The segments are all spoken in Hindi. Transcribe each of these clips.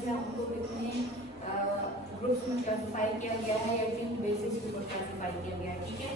एनिमल्स हैं उनको कितने ग्रुप्स में क्लासीफाई किया गया है या किन बेसिस के ऊपर क्लासीफाई किया गया है, ठीक है।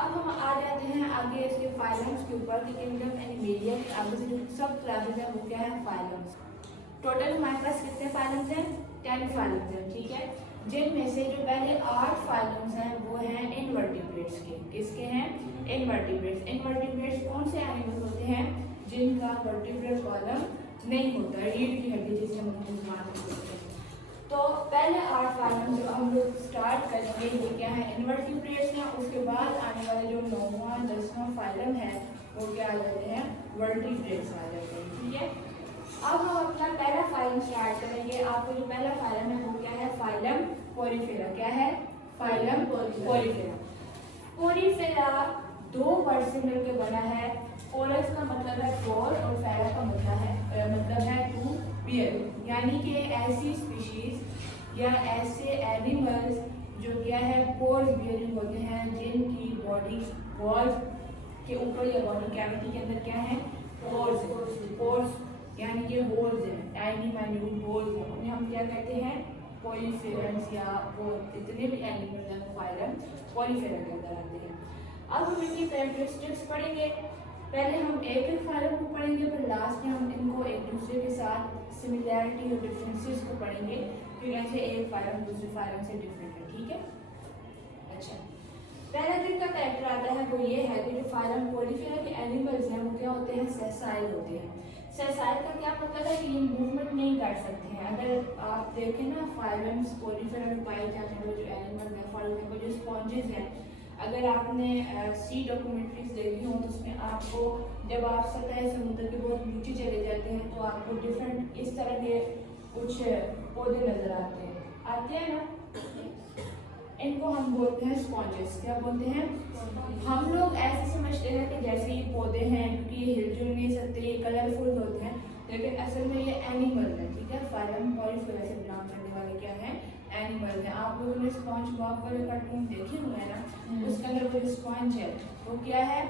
अब हम आ जाते हैं आगे इसके फाइलम्स के ऊपर कि किंगडम एनिमेलिया के आगे से जो सब क्लासेस हैं वो क्या है, फाइलम्स। टोटल हमारे पास कितने फाइलम्स हैं, 10 फाइलम्स हैं, ठीक है। जिनमें से जो पहले 8 फाइलम्स हैं वो हैं इनवर्टिब्रेट्स के। किसके हैं, इनवर्टिब्रेट्स। इनवर्टिब्रेट्स कौन से एनिमल्स होते हैं जिनका वर्टिब्रल कॉलम नहीं होता, रीढ़ की हड्डी जिसे हम बोलते हैं। तो पहले 8 फाइलम जो हम लोग स्टार्ट करेंगे ये क्या है, इनवर्टिब्रेट्स हैं। उसके बाद आने वाले जो 9वां 10वां फाइलम है वो क्या आ जाते हैं, वर्टिब्रेट्स आ जाते हैं, ठीक है। अब हम अपना पहला फाइलम स्टार्ट करेंगे। आपको जो पहला फाइलम है वो क्या है, फाइलम पोरीफेरा। क्या है, फाइलम पोरीफेरा। पोरीफेरा 2 वर्ड से मिलकर बना है। पोरस का मतलब है फोर और फेरा का मतलब है टू बियर, यानी कि ऐसी स्पीशीज या ऐसे एनिमल्स जो क्या है पोर्स बियरिंग होते हैं, जिनकी बॉडी वॉल्स के ऊपर या बॉडी कैविटी के अंदर क्या है, पोर्स यानी कि होल्स हैं, टाइनी माइन्यूट होल्स हैं, उन्हें हम क्या कहते हैं, पोरीफेरेंस। या वो जितने भी एनिमल्स हैं फाइलम पोरीफेरा के अंदर आते हैं। अब हम इनकी कैरेक्टरिस्टिक्स पढ़ेंगे। पहले हम एक एक फाइलम को पढ़ेंगे, फिर लास्ट में हम इनको एक दूसरे के साथ सिमिलैरिटी और डिफरेंसेस को पढ़ेंगे, फिर ऐसे एक फाइलम दूसरे फाइलम से डिफरेंट है, ठीक है। अच्छा, पहला दिन का कैरेक्टर आता है वो ये है कि जो फाइलम पोरीफेरा के एनिमल्स हैं वो क्या होते हैं, सेसाइल होते हैं। सेसाइल का क्या मतलब है कि ये मूवमेंट नहीं कर सकते हैं। अगर आप देखें ना फाइलम्स पोरीफेरा में पाए जाने वाले जो एनिमल्स हैं, फॉर एग्जाम्पल जो स्पॉन्जेस हैं, अगर आपने सी डॉक्यूमेंट्रीज देखी हो तो उसमें आपको जब आप सतह समुद्र के बहुत नीचे चले जाते हैं तो आपको डिफरेंट इस तरह के कुछ पौधे नजर आते हैं ना, इनको हम बोलते हैं स्पॉन्जेस। क्या बोलते हैं, हम लोग ऐसे समझते हैं कि जैसे ये पौधे हैं क्योंकि ये हिलजुल नहीं सकते, ये कलरफुल होते हैं, लेकिन असल में ये एनिमल है, ठीक है। फाइलम पोरीफेरा से बिलोंग करने वाले क्या है, एनिमल है। आप लोगों ने स्पॉन्ज बॉब वाले कार्टून देखे हुए हैं ना, उसके अंदर वो स्पॉन्ज है वो क्या है,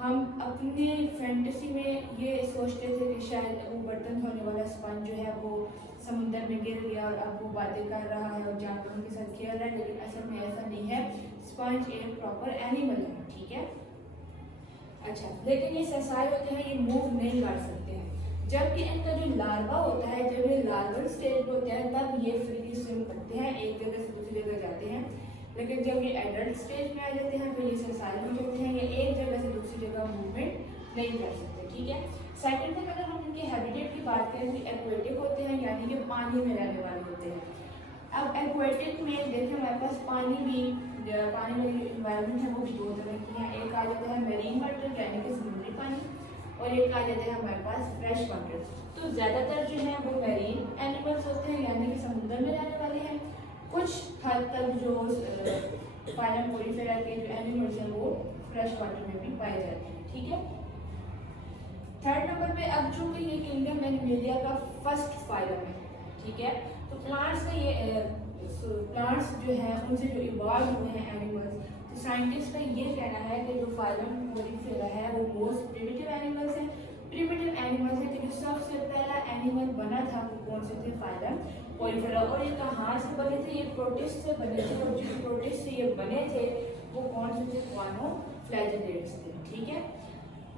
हम अपनी फैंटेसी में ये सोचते थे कि शायद वो बर्तन धोने वाला स्पंज जो है वो समुद्र में गिर गया और अब वो बातें कर रहा है और जानवरों के साथ खेल रहा है, लेकिन असल में ऐसा नहीं है। स्पंज एक प्रॉपर एनिमल है, ठीक है। अच्छा, लेकिन ये सेसाइल होते हैं, ये मूव नहीं कर सकते हैं। जबकि इनका जो लार्वा होता है, जब ये लार्वल स्टेज होते हैं तब ये फ्रीली स्विम करते हैं, एक जगह से दूसरी जगह जाते हैं। लेकिन जब ये एडल्ट स्टेज में आ जाते हैं तो ये सेसाइल हो जाते हैं, ये एक जगह से दूसरी जगह मूवमेंट नहीं कर सकते, ठीक है। सेकंड थिंग, अगर हम इनके हैबिटेट की बात करें तो एक्वेटिक होते हैं, यानी कि पानी में रहने वाले होते हैं। अब एक्वेटिक में देखें हमारे पास पानी वाली इन्वायरमेंट है वो भी 2 तरह की है। एक आ जाता है मेरीन वाटर यानी कि समुद्री पानी, और एक आ जाता है हमारे पास फ्रेश वाटर। तो ज़्यादातर जो है वो मेरीन एनिमल्स होते हैं, यानी कि समुद्र में रहने वाले हैं। कुछ हद तक जो फाइलम पोरीफेरा के जो एनिमल्स हैं वो फ्रेश वाटर में भी पाए जाते हैं, ठीक है। थर्ड नंबर पे अब चूंकि ये किंगडम एनिमेलिया का फर्स्ट फाइलम है, ठीक है, तो प्लांट्स का ये प्लांट्स जो है उनसे जो इवॉल्व हुए हैं एनिमल्स, तो साइंटिस्ट का ये कहना है कि जो फाइलम पोरीफेरा है वो मोस्ट प्रिमिटिव एनिमल्स हैं। प्रिमिटिव एनिमल्स हैं कि जो सबसे पहला एनिमल बना था वो कौन से थे, फाइलम पोरीफेरा। और ये कहाँ से बने थे, ये प्रोटिस्ट से बने थे, और जो प्रोटिस्ट से ये बने थे वो कौन से थे, क्वानोफ्लैजिलेट्स थे, ठीक है।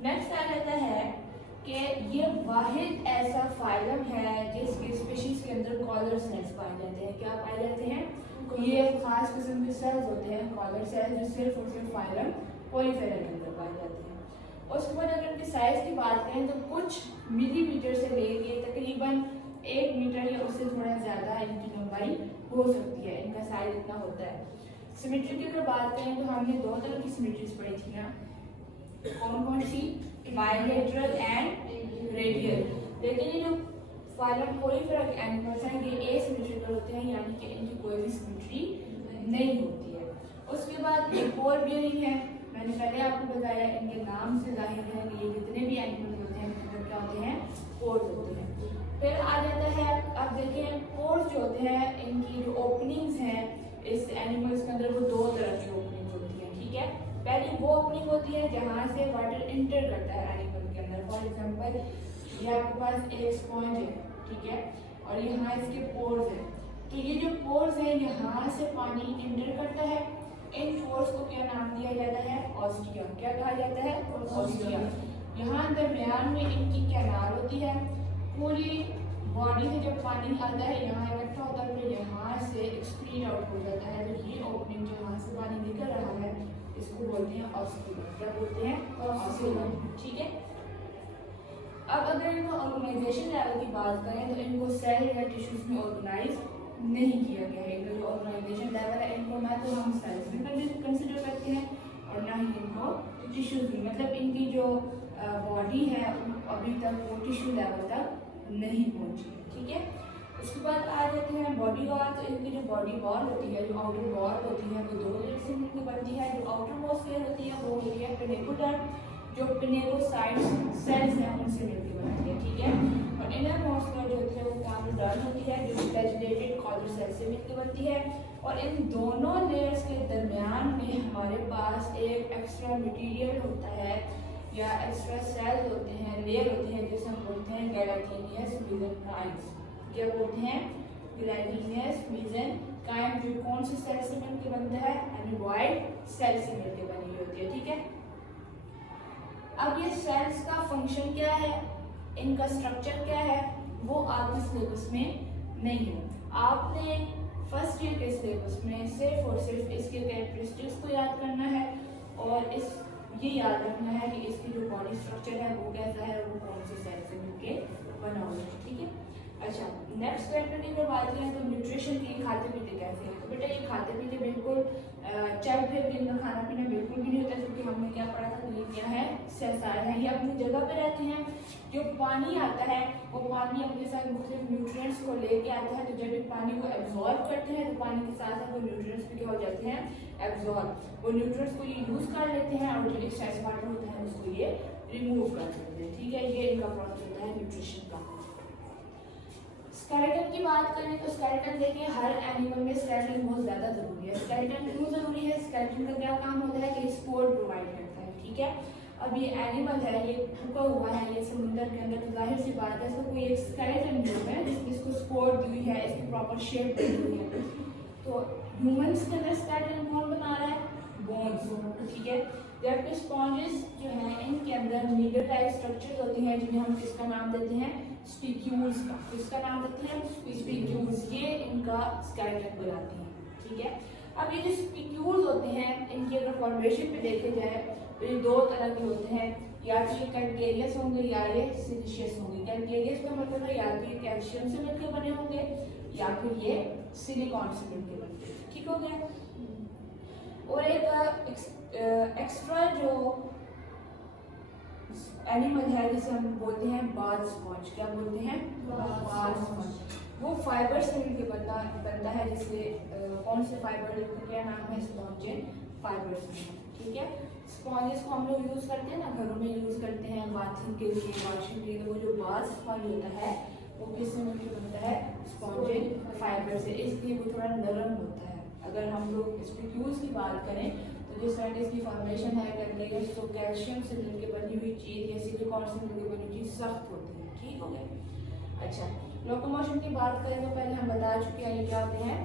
नेक्स्ट आ जाता है कि ये वाहिद ऐसा फाइलम है जिसकी स्पीशीज के अंदर कॉलर सेल्स पाए जाते हैं। क्या पाए जाते हैं, ये खास किस्म के सेल्स होते हैं, कॉलर सेल्स, जो सिर्फ और सिर्फ फाइलम पोरीफेरा के अंदर पाए जाते हैं। उसके बाद अगर इनकी साइज की बात करें तो कुछ मिलीमीटर से लेके तकरीबन 1 मीटर या उससे थोड़ा ज़्यादा इनकी लंबाई हो सकती है, इनका साइज इतना होता है। सिमेट्री की अगर बात करें तो हमने 2 तरह की सिमेट्रीज पढ़ी थी ना, कौन कौन सी, बायलैटरल एंड रेडियल। लेकिन ये जो फाइलम पोरीफेरा के एनिमल्स हैं ये एसिमेट्रिकल होते हैं, यानी कि इनकी कोई भी सिमेट्री नहीं होती है। उसके बाद एक पोर बियरिंग है, मैंने पहले आपको बताया इनके नाम से जाहिर है कि ये जितने भी एनिमल्स होते हैं उनके क्या होते हैं, पोर्स होते हैं। फिर आ जाता है, अब देखें पोर्स जो होते हैं इनकी जो ओपनिंग्स हैं इस एनिमल्स के अंदर वो 2 तरह की ओपनिंग होती है, ठीक है। पहली वो ओपनिंग होती है जहाँ से वाटर इंटर करता है एनिमल के अंदर। फॉर एग्जांपल ये आपके पास एक स्पॉन्ज है, ठीक है, और यहाँ इसके पोर्स हैं। तो ये जो पोर्स हैं यहाँ से पानी एंटर करता है। इन पोर्स को क्या नाम दिया जाता है? ऑस्टिया। क्या कहा जाता है? ऑस्टिया। यहाँ दरमियान में इनकी कैनाल होती है। पूरी बॉडी से जब पानी आता है यहाँ इकट्ठा होता है, फिर यहाँ से एक्सक्रीट आउट हो जाता है। तो ये ओपनिंग जो यहाँ से पानी निकल रहा है इसको बोलते हैं ऑस्टिया। क्या बोलते हैं? ऑस्टिया। ठीक है। अब अगर इनको ऑर्गेनाइजेशन लेवल की बात करें तो इनको सेल या टिश्यूज में ऑर्गेनाइज नहीं किया गया है। इनका जो ऑर्गेनाइजेशन लेवल है इनको ना तो हम सेल्स में कंसिडर करते हैं और ना ही इनको टिश्यूज में, मतलब इनकी जो बॉडी है अभी तक वो टिश्यू लेवल तक नहीं पहुंची। ठीक है। उसके बाद आ जाते हैं बॉडी वॉल। तो इनकी जो बॉडी वॉल होती है, जो आउटर वॉल होती है, वो 2 लेयर से मिलकर बनती है। जो आउटर मोस्ट लेयर होती है वो होती है पिनेकुलर, जो पिनेकोसाइट सेल्स हैं उनसे मिलकर बनती है। ठीक है। और इनर मोस्ट लेयर जो होती है वो कॉन्डोडर्म होती है, जो फ्लैजिलेटेड कॉलर सेल से मिलकर बनती है। और इन दोनों लेयर्स के दरमियान में हमारे पास एक एक्स्ट्रा मटेरियल होता है या एक्स्ट्रा सेल होते हैं, लेयर होती है, जिसे हम बोलते हैं गैलाटिनियस मेसेनकाइम्स। क्या बोलते हैं? गैलाटिनियस मेसेनकाइम, जो कौन से सेल से मिलकर बनता है? एमीबॉइड सेल से मिलकर बनी होती है। ठीक है। अब ये सेल्स का फंक्शन क्या है, इनका स्ट्रक्चर क्या है, वो आपके सिलेबस में नहीं है। आपने फर्स्ट ईयर के सिलेबस में सिर्फ और सिर्फ इसके कैरेक्टरिस्टिक्स को याद करना है और ये याद रखना है कि इसकी जो बॉडी स्ट्रक्चर है वो कैसा है, वो कौन से सेल से मिलके बना हुआ है। ठीक है। अच्छा, नेक्स्ट चैप्टर की अगर बात करें तो न्यूट्रिशन की, खाते पीते कैसे हैं। तो बेटा ये खाते पीते बिल्कुल चल फिर के इनका खाना पीना बिल्कुल भी नहीं होता, क्योंकि हमने क्या पढ़ा था, ये क्या है? सेसाइल है। ये अपनी जगह पे रहते हैं। जो पानी आता है वो पानी अपने साथ मुख्तलिफ न्यूट्रिएंट्स को लेके आता है। तो जब ये पानी को एब्जॉर्ब करते हैं तो पानी के साथ साथ वो न्यूट्रिएंट्स भी क्या हो जाते हैं? एब्जॉर्ब। वो न्यूट्रिएंट्स को ये यूज कर लेते हैं और जो एक्सेस वाटर होता है उसको ये रिमूव कर देते हैं। ठीक है। ये इनका प्रोसेस होता है न्यूट्रिशन का। स्केलेटन की बात करें तो स्केलेटन देखिए हर एनिमल में स्केलेटन बहुत ज़्यादा ज़रूरी है। स्केलेटन क्यों ज़रूरी है? स्केलेटन का क्या काम होता है कि सपोर्ट प्रोवाइड करता है। ठीक है। अब ये एनिमल है, ये रुका हुआ है, ये समुद्र के अंदर, तो जाहिर सी बात है इसको कोई एक स्केलेटन जो है जिसको सपोर्ट दी हुई है, इसकी प्रॉपर शेप दी हुई है। तो ह्यूमंस के अंदर स्केलेटन कौन बना रहा है? बोन्स। ठीक है। जबकि स्पॉन्जेस जो हैं इनके अंदर नीडल टाइप स्ट्रक्चर्स होती हैं जिन्हें हम किसका नाम देते हैं? स्पिक्यूल्स का। किसका नाम देते हैं? स्पिक्यूल्स। ये इनका स्केलेटन बनाती हैं। ठीक है। अब ये जो स्पिक्यूल्स होते हैं इनकी अगर फॉर्मेशन पे देखे जाए तो ये 2 तरह के होते हैं, या तो ये कैल्केरियस होंगे या ये सिलिशियस होंगे। कैल्केरियस का मतलब है या तो ये कैल्शियम से मिलकर बने होंगे या फिर ये सिलिकॉन से मिलकर बनते हैं। ठीक हो गया। और एक एक्स्ट्रा जो एनिमल है जिसे हम बोलते हैं बाथ स्पॉन्ज। क्या बोलते हैं? Bath sponge. वो फाइबर से मिलकर बनता है, जिससे कौन से फाइबर, क्या नाम है? Spongin fibres. ठीक है। स्पॉन्जेस को हम लोग यूज़ करते हैं ना, घरों में यूज़ करते हैं बाथिंग के लिए, वॉशिंग के लिए। वो जो बाथ स्पॉन्ज होता है वो किससे मिलकर बनता है? स्पॉन्जिन फाइबर से, इसलिए वो थोड़ा नरम होता है। अगर हम लोग स्पिक्यूल्स की बात करें तो जिस तरह इसकी फॉर्मेशन है कैल्केरियस, तो कैल्शियम से मिलकर बनी हुई चीज़ या सिलिकॉन से मिलकर बनी हुई चीज़ सख्त होती है। ठीक हो गया। अच्छा, लोकोमोशन की बात करें तो पहले हम बता चुके हैं ये क्या होते हैं?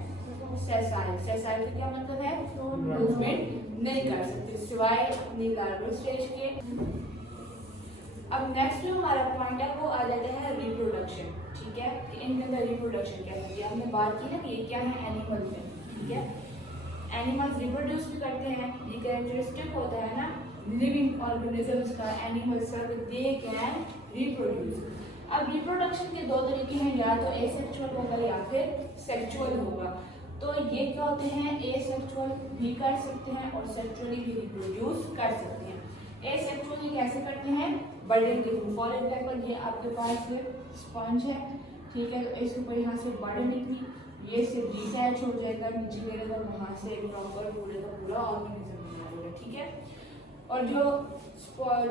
सेसाइल। सेसाइल का क्या मतलब है? मूवमेंट नहीं कर सकते सिवाय अपनी लार्वल स्टेज के। अब नेक्स्ट जो हमारा पॉइंट है वो आ जाता है रिप्रोडक्शन। ठीक है। कि इनके अंदर रिप्रोडक्शन क्या होती है? हमने बात की ना कि ये क्या है? एनिमल में। ठीक है। एनिमल्स रिप्रोड्यूस भी करते हैं, ये कैरेक्टरिस्टिक होता है ना लिविंग ऑर्गेनिजम्स का, एनिमल्स का, दे कैन रिप्रोड्यूस। अब रिप्रोडक्शन के 2 तरीके हैं, या तो एसेक्सुअल होगा या फिर सेक्सुअल होगा। तो ये क्या होते हैं? एसेक्सुअल भी कर सकते हैं और सेक्सुअली भी रिप्रोड्यूस कर सकते हैं। एसेक्सुअली कैसे करते हैं? बर्डिंग के थ्रू। फॉर एग्जाम्पल ये आपके पास स्पंज है। ठीक है। तो इसके ऊपर यहाँ से बर्ड निकली, ये से डिटैच हो जाएगा, नीचे गिरेगा, वहाँ से एक प्रॉपर पूरे का पूरा ऑर्गेनिज्म बना देगा। ठीक है। और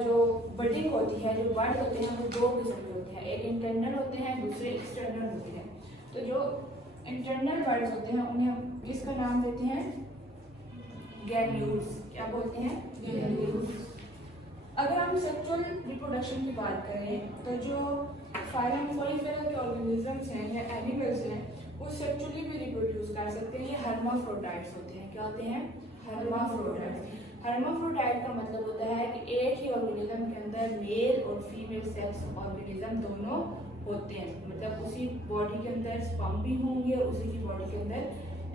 जो बर्डिंग होती है, जो बर्ड होते हैं वो 2 किस्म के होते हैं, एक इंटरनल होते हैं, दूसरे एक्सटर्नल होते हैं। तो जो इंटरनल बर्ड्स होते हैं उन्हें हम किसका नाम देते हैं? गैम्यूल्स। क्या बोलते हैं? गैम्यूल्स। अगर हम सेक्सुअल रिप्रोडक्शन की बात करें तो जो फाइलम कोलिफेरा के ऑर्गेनिजम्स हैं या एनिमल्स हैं वो सेक्सुअली भी रिप्रोड्यूस कर सकते हैं। ये हर्माफ्रोडाइट्स होते हैं। क्या होते हैं? हर्माफ्रोडाइट्स। हर्माफ्रोडाइट का मतलब होता है कि एक ही ऑर्गेनिज्म के अंदर मेल और फीमेल सेक्स ऑर्गेनिज्म दोनों होते हैं, मतलब उसी बॉडी के अंदर स्पर्म भी होंगे और उसी की बॉडी के अंदर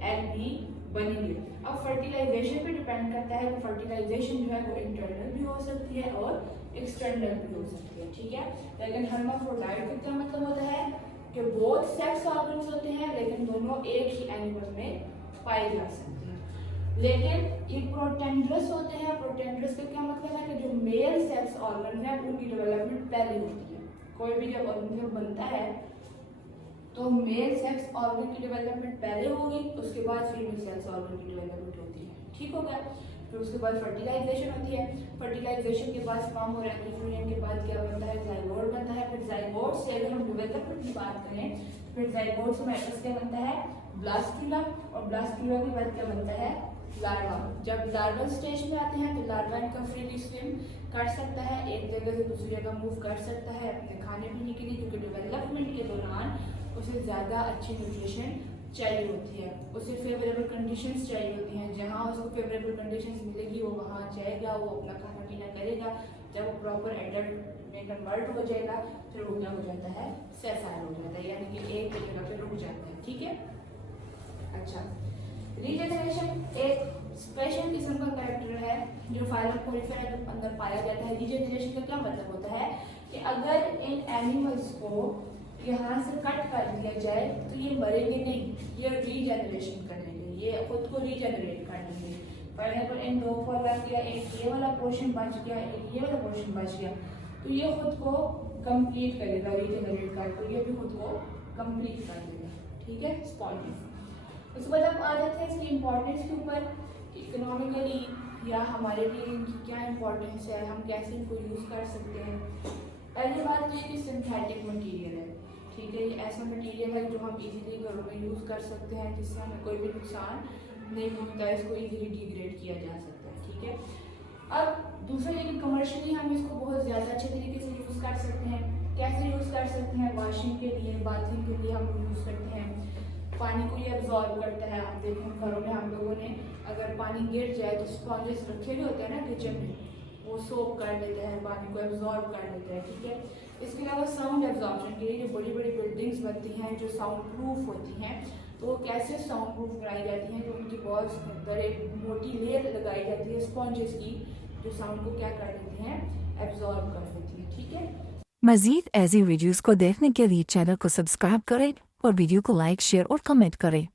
एग भी बनेंगे। अब फर्टिलाइजेशन पे डिपेंड करता है कि फर्टिलाइजेशन जो है वो इंटरनल भी हो सकती है और एक्सटर्नल भी हो सकती है, ठीक है। लेकिन हर्माफ्रोडाइट का क्या मतलब होता है कि बोथ सेक्स ऑर्गन्स होते हैं लेकिन दोनों एक ही एनिमल में पाए जा सकते हैं। लेकिन ये प्रोटेंड्रस होते हैं। प्रोटेंड्रस का क्या मतलब है कि जो मेल सेक्स ऑर्गन है उनकी डेवलपमेंट पहले होती है। कोई भी जब ऑर्गेनिज्म बनता है तो मेल सेक्स ऑर्गन की डेवलपमेंट पहले होगी, उसके बाद फीमेल सेक्स ऑर्गन की डेवलपमेंट होती है, ठीक हो गया। फिर उसके बाद फर्टिलाइजेशन होती है। फर्टिलाइजेशन के बाद स्पर्म और एंटीफ्यूजन के बाद क्या बनता है? जाइगोट बनता है। फिर जाइगोट से अगर हम डेवलपमेंट की बात करें फिर जाइगोट से मेटस क्या बनता है? ब्लास्टुला, और ब्लास्टुला के बाद क्या बनता है? लार्वा। जब लार्वल स्टेज में आते हैं तो लार्वा इनका फ्रीली स्विम कर सकता है, एक जगह से दूसरी जगह मूव कर सकता है अपने खाने पीने के लिए, क्योंकि डेवलपमेंट के दौरान उसे ज़्यादा अच्छी न्यूट्रिशन चाहिए होती है, उसे फेवरेबल कंडीशंस चाहिए होती हैं। जहाँ उसको फेवरेबल कंडीशंस मिलेगी वो वहाँ जाएगा, वो अपना खाना पीना करेगा। जब वो प्रॉपर एडल्ट में कन्वर्ट हो जाएगा फिर वो क्या हो जाता है? सेसाइल हो जाता है, यानी कि एक जगह पे रुक जाता है, ठीक है। अच्छा, रीजनरेशन एक स्पेशल किस्म का कैरेक्टर है जो फाइलम कोलिफेरा के अंदर पाया जाता है। रीजनरेशन का क्या मतलब होता है कि अगर इन एनिमल्स को यहाँ से कट कर दिया जाए तो ये मरेंगे नहीं, ये रीजनरेशन कर लेंगे, ये खुद को रीजनरेट कर लेंगे। फॉर एग्जाम्पल इन दो को अलग किया, एक ये वाला पोर्शन बच गया, एक ये वाला पोर्शन बच गया, तो ये खुद को कंप्लीट करेगा, रीजनरेट कर, तो ये भी खुद को कंप्लीट कर देगा, ठीक है, स्पॉन्जिस। उसके बाद हम आ जाते हैं इसकी इम्पोर्टेंस के ऊपर, इकोनॉमिकली या हमारे लिए इनकी क्या इम्पोर्टेंस है, हम कैसे इनको यूज़ कर सकते हैं। पहली बात ये कि सिंथेटिक मटेरियल है, ठीक है, ये ऐसा मटेरियल है जो हम इजीली घरों में यूज़ कर सकते हैं, जिससे हमें कोई भी नुकसान नहीं होता, इसको इजीली डिग्रेड किया जा सकता है, ठीक है। अब दूसरा ये कि कमर्शियली हम इसको बहुत ज़्यादा अच्छे तरीके से यूज़ कर सकते हैं। कैसे यूज़ कर सकते हैं? वॉशिंग के लिए, बाथिंग के लिए हम यूज़ करते हैं। पानी को ये एब्जॉर्ब करता है। हम देखें घरों में हम लोगों ने अगर पानी गिर जाए तो स्पॉन्जेस रखे हुए होते हैं ना किचन में, वो सोक कर लेते हैं, पानी को एब्जॉर्ब कर लेते हैं, ठीक है। इसके अलावा साउंड एब्जॉर्प्शन के लिए जो बड़ी बड़ी बिल्डिंग्स बनती हैं जो साउंड प्रूफ होती हैं, तो वो कैसे साउंड प्रूफ बनाई जाती हैं? तो उनकी बहुत अंदर एक मोटी लेयर लगाई जाती है स्पॉन्जेस की, जो साउंड को क्या कर देती हैं? एब्जॉर्ब कर देती है, ठीक है। मज़ीद ऐसी वीडियोज़ को देखने के लिए चैनल को सब्सक्राइब करें और वीडियो को लाइक, शेयर और कमेंट करें।